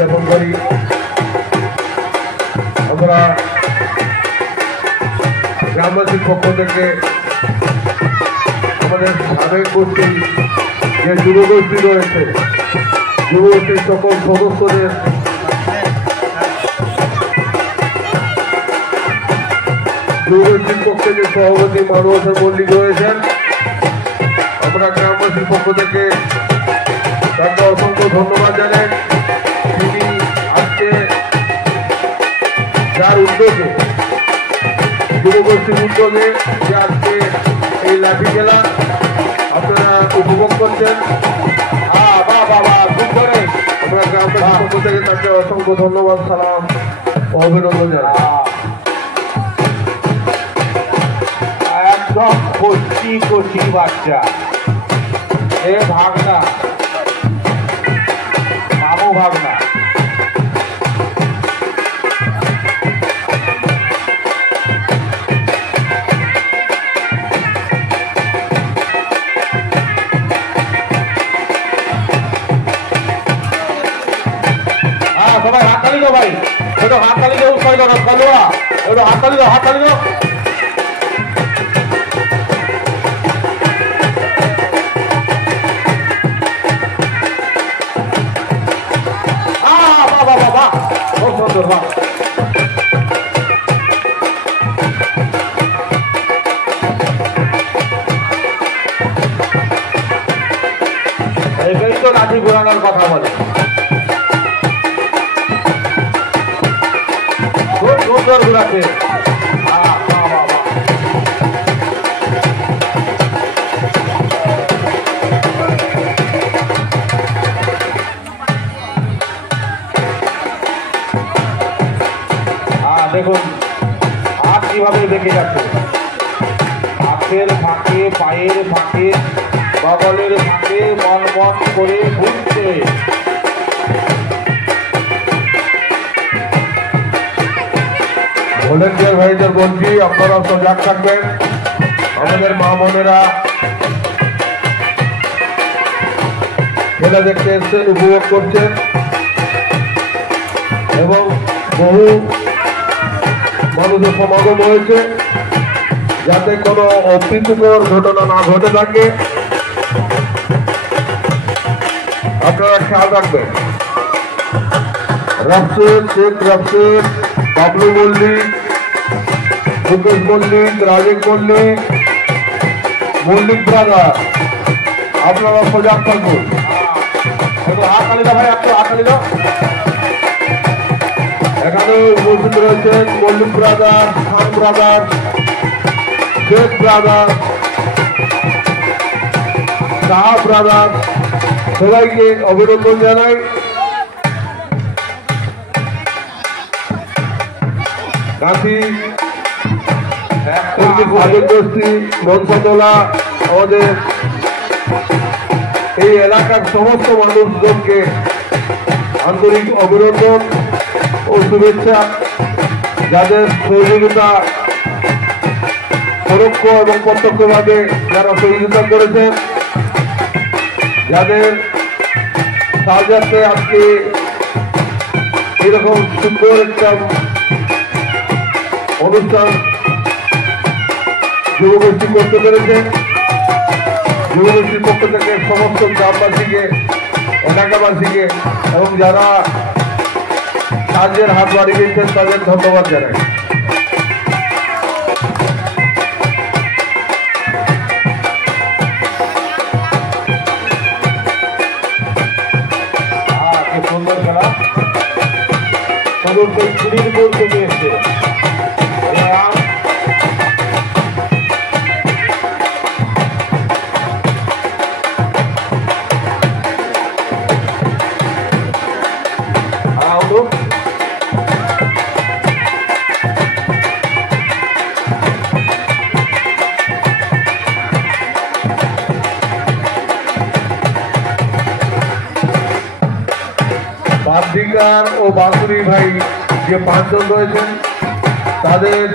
উদযাপন করি। আমরা গ্রামবাসীর পক্ষ থেকে আমাদের সাবেক গোষ্ঠী যে যুবগোষ্ঠী রয়েছে, যুবগোষ্ঠীর সকল সদস্যদের যুবগোষ্ঠীর পক্ষে যে সভাপতি মানব হোসেন মল্লিক রয়েছেন, আমরা গ্রামবাসীর পক্ষ থেকে তাকে অসংখ্য ধন্যবাদ জানাই। তিনি আজকে যার উদ্যোগে, যুবগোষ্ঠীর উদ্যোগে যে আজকে এই লাঠি খেলা আপনারা উপভোগ করছেন, আমরা গ্রামবাসীর পক্ষ থেকে তাকে অসংখ্য ধন্যবাদ, সালাম ও অভিনন্দন জানাই। একদম কচি কচি বাচ্চা, এ ভাগনা, মামু ভাগনা। সবাই হাততালি দাও ভাই, ওটা হাততালি দাও, উৎসাহ দাও, কালুয়া ওটা হাততালি দাও, হাততালি দাও। খুব সুন্দর, বাহ। এটাই তো লাঠি ঘোরানোর কথা বলে, খুব সুন্দর ঘোরাচ্ছে। দেখুন হাত কিভাবে বেঁকে যাচ্ছে, হাতের ফাঁকে, পায়ের ফাঁকে, বগলের ফাঁকে মন মন করে ঘুরছে। ভলেন্টিয়ার ভাইদের বলছি, আপনারা সজাগ থাকবেন। আমাদের মা বোনেরা খেলা দেখতে এসছেন, উপভোগ করছেন এবং বহু মানুষের সমাগম হয়েছে, যাতে কোনো অপ্রীতিকর ঘটনা না ঘটে থাকে আপনারা খেয়াল রাখবেন। রাফসেদ, শেখ রাফসেদ, বাবলু মল্লিক, মুকেশ মল্লিক, রাজেশ মল্লিক, মল্লিক ব্রাদার, আপনারা সজাগ থাকুন। হাততালি দাও ভাই, একটু হাততালি দাও। এখানে উপস্থিত রয়েছেন Mallick brother, Khan brother, Sheikh brother, Shah brother, সবাইকে অভিনন্দন জানাই। কাশি গোষ্ঠী মনসাতলা, আমাদের এই এলাকার সমস্ত মানুষজনকে আন্তরিক অভিনন্দন ও শুভেচ্ছা, যাদের সহযোগিতা পরোক্ষ এবং প্রত্যক্ষভাবে যারা সহযোগিতা করেছেন, যাদের সাহায্যে আজকে এরকম সুন্দর একটা অনুষ্ঠান যুবগোষ্ঠী করতে পেরেছেন। যুবগোষ্ঠীর পক্ষ থেকে সমস্ত গ্রামবাসীকে, এলাকাবাসীকে এবং যারা সাহায্যের হাত বাড়িয়েছেন তাদের ধন্যবাদ জানাই। সুন্দর খেলা, সমস্ত শ্রীপুর থেকে এসছে। বাদ্যিকার ও বাঁশুরি ভাই যে পাঁচজন রয়েছেন তাদের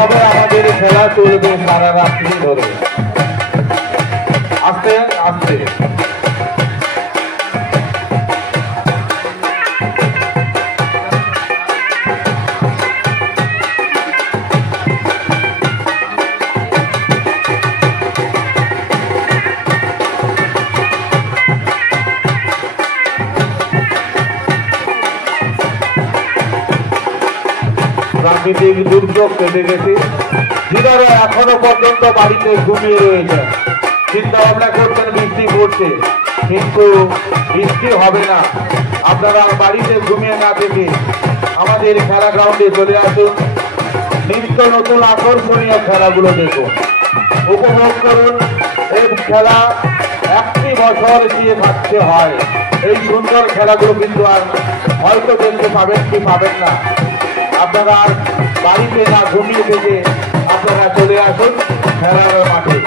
এইভাবে আমাদের খেলা চলবে সারা রাত্রি ধরে। আস্তে আস্তে প্রাকৃতিক দুর্যোগ কেটে গেছে, যারা এখনো পর্যন্ত বাড়িতে ঘুমিয়ে রয়েছে, চিন্তা ভাবনা করছেন বৃষ্টি পড়ছে, কিন্তু বৃষ্টি হবে না। আপনারা বাড়িতে ঘুমিয়ে না থেকে আমাদের খেলা গ্রাউন্ডে চলে আসুন, নিত্য নতুন আকর্ষণীয় খেলাগুলো দেখুন, উপভোগ করুন। এই খেলা একটি বছর দিয়ে থাকতে হয়। এই সুন্দর খেলাগুলো কিন্তু আর হয়তো দেখতে পাবেন কি পাবেন না। আপনারা আর বাড়িতে না ঘুমিয়ে থেকে আপনারা চলে আসুন খেলার মাঠে।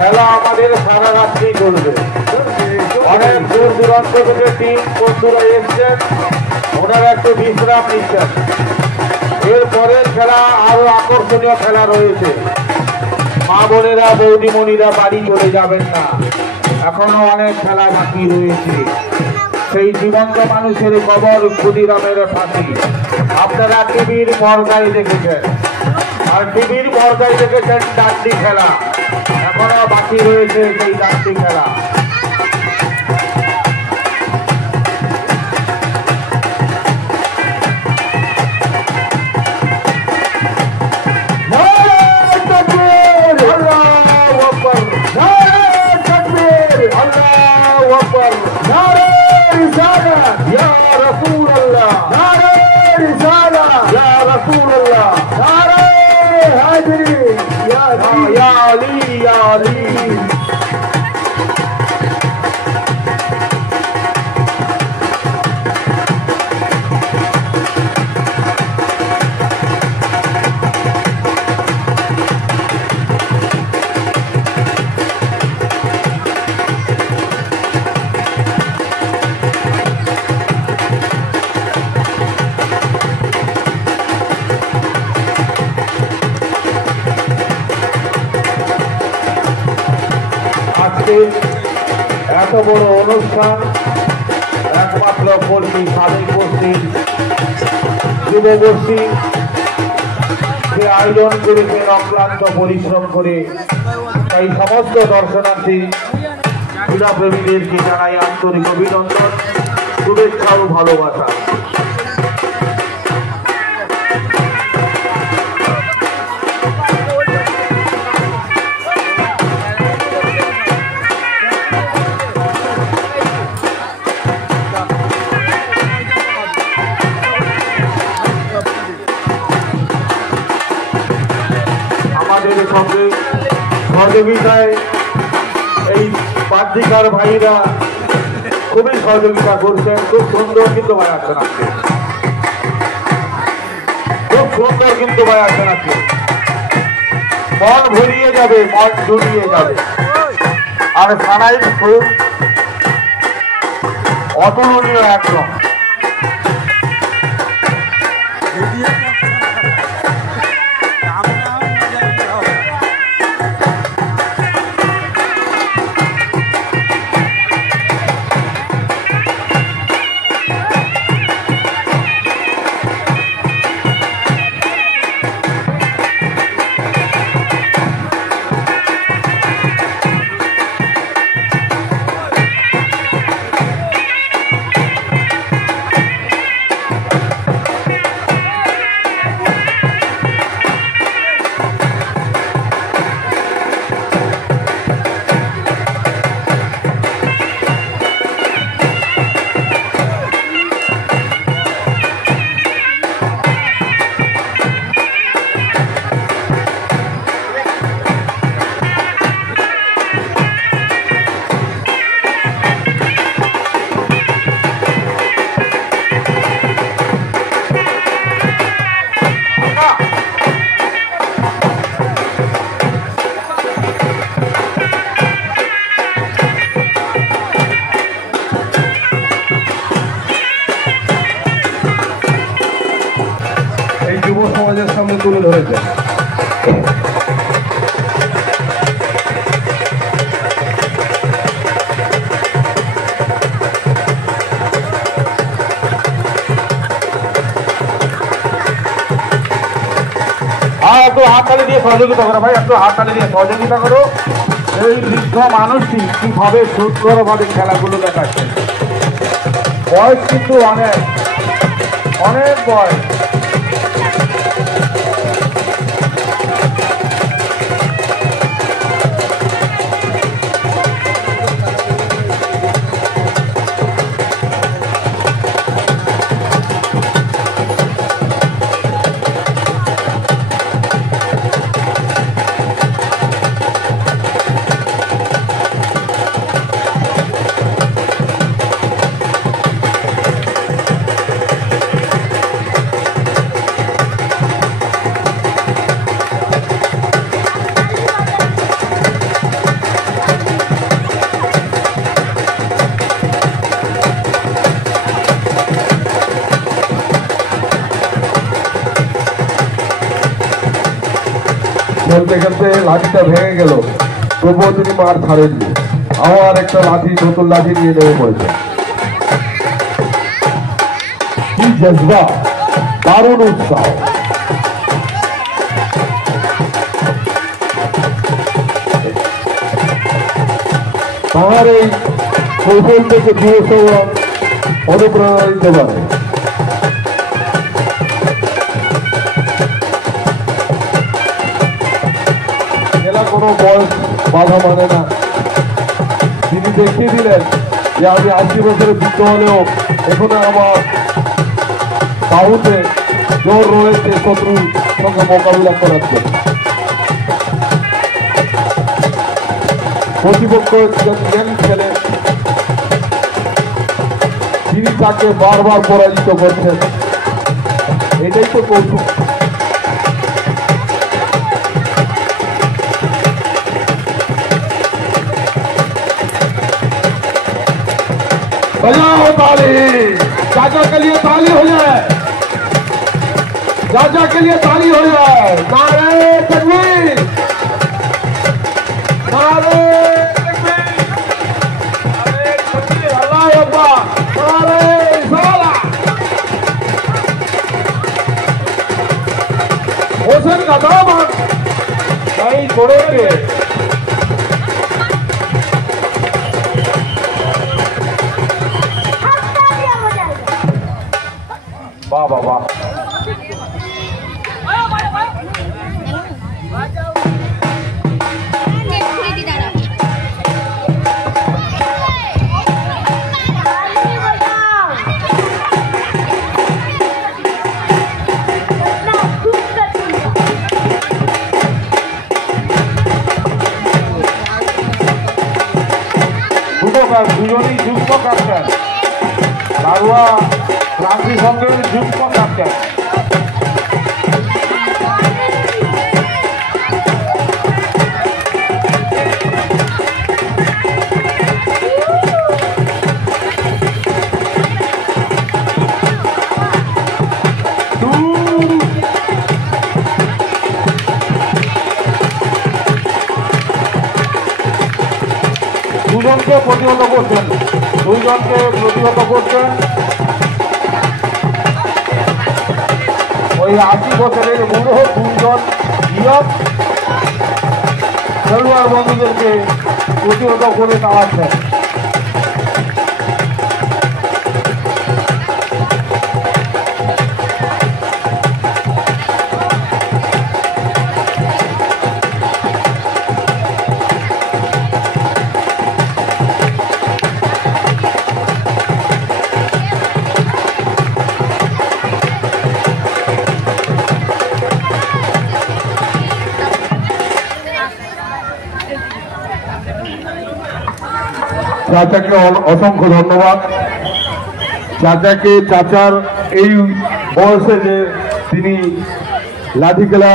খেলা আমাদের সারা রাত্রি চলবে। অনেক দূর দূরান্ত থেকে টিম বন্ধুরা এসছেন, ওনারা একটু বিশ্রাম নিচ্ছেন। এরপরের খেলা আরো আকর্ষণীয় খেলা রয়েছে। মা বোনেরা বৌদিমণিরা বাড়ি চলে যাবেন না, এখনো অনেক খেলা বাকি রয়েছে। সেই জীবন্ত মানুষের কবর ক্ষুদিরামের ফাঁসি আপনারা টিভির পর্দায় দেখেছেন, আর টিভির পর্দায় দেখেছেন ডান্ডি খেলা। এখনো বাকি রয়েছে সেই ডান্ডি খেলা। يا رسول الله نعرہ رسالہ يا رسول الله نعرہ حیدری يا علی يا علی এত বড় অনুষ্ঠান একমাত্র কর্মী সাবেক গোষ্ঠীর যুবগোষ্ঠী যে আয়োজন করেছেন অক্লান্ত পরিশ্রম করে। তাই সমস্ত দর্শনার্থী ক্রীড়াপ্রেমীদেরকে জানাই আন্তরিক অভিনন্দন, শুভেচ্ছা ও ভালোবাসা। আমাদের সঙ্গে সহযোগিতায় এই পাদ্রিকার ভাইরা খুবই সহযোগিতা করছেন। খুব সুন্দর কিন্তু বাজাচ্ছেন আজকে, খুব সুন্দর কিন্তু বাজাচ্ছেন আজকে। মন ভরিয়ে যাবে, মন জুড়িয়ে যাবে। আর সানাই খুব অতুলনীয় একদম। মহারাজের সামনে তুলে ধরেছেন। একটু হাততালি দিয়ে সহযোগিতা করো ভাই, একটু হাততালি দিয়ে সহযোগিতা করো। এই বৃদ্ধ মানুষটি কিভাবে সুন্দরভাবে খেলাগুলো দেখাচ্ছে। বয়স কিন্তু অনেক অনেক বয়স। খেলতে খেলতে লাঠিটা ভেঙে গেল, তবুও তিনি মার ছাড়েননি। আবার একটা লাঠি, নতুন লাঠি নিয়ে নেমে পড়েছে। কি জজবা, দারুণ উৎসাহ। তাহার এই কৌশল থেকে দৃঢ় অনুপ্রেরণা দিতে পারে। কোনো বয়স বাধা মানে না। তিনি দেখিয়ে দিলেন যে আমি 80 বছরের বৃদ্ধ হলেও এখনো আমার বাহুতে জোর রয়েছে শত্রুর সঙ্গে মোকাবিলা করার জন্য। প্রতিপক্ষ গেম খেলে তিনি তাকে বারবার পরাজিত করছেন, এটাই তো কৌশল। बजाओ ताली, चाचा के लिए ताली हो जाए, चाचा के लिए ताली हो जाए। नारे तकबीर, नारे तकबीर, नारे तकबीर, अल्लाह अकबर, नारे रिसालत। हुसैन का दामन नहीं छोड़ेंगे। वाह वाह वाह। দুজনই যুগ্ম ক্যাপ্টেন, লাগোয়া ক্রান্তি সংঘের যুগ্ম ক্যাপ্টেন। দুজনকে প্রতিহত করছেন, দুইজনকে প্রতিহত করছেন। ওই 80 বছরের বুড়ো দুইজন ইয়ক খেলোয়াড় বন্ধুদেরকে প্রতিহত করে দাঁড়াচ্ছেন। চাচাকে অসংখ্য ধন্যবাদ। চাচাকে, চাচার এই বয়সে যে তিনি লাঠি খেলা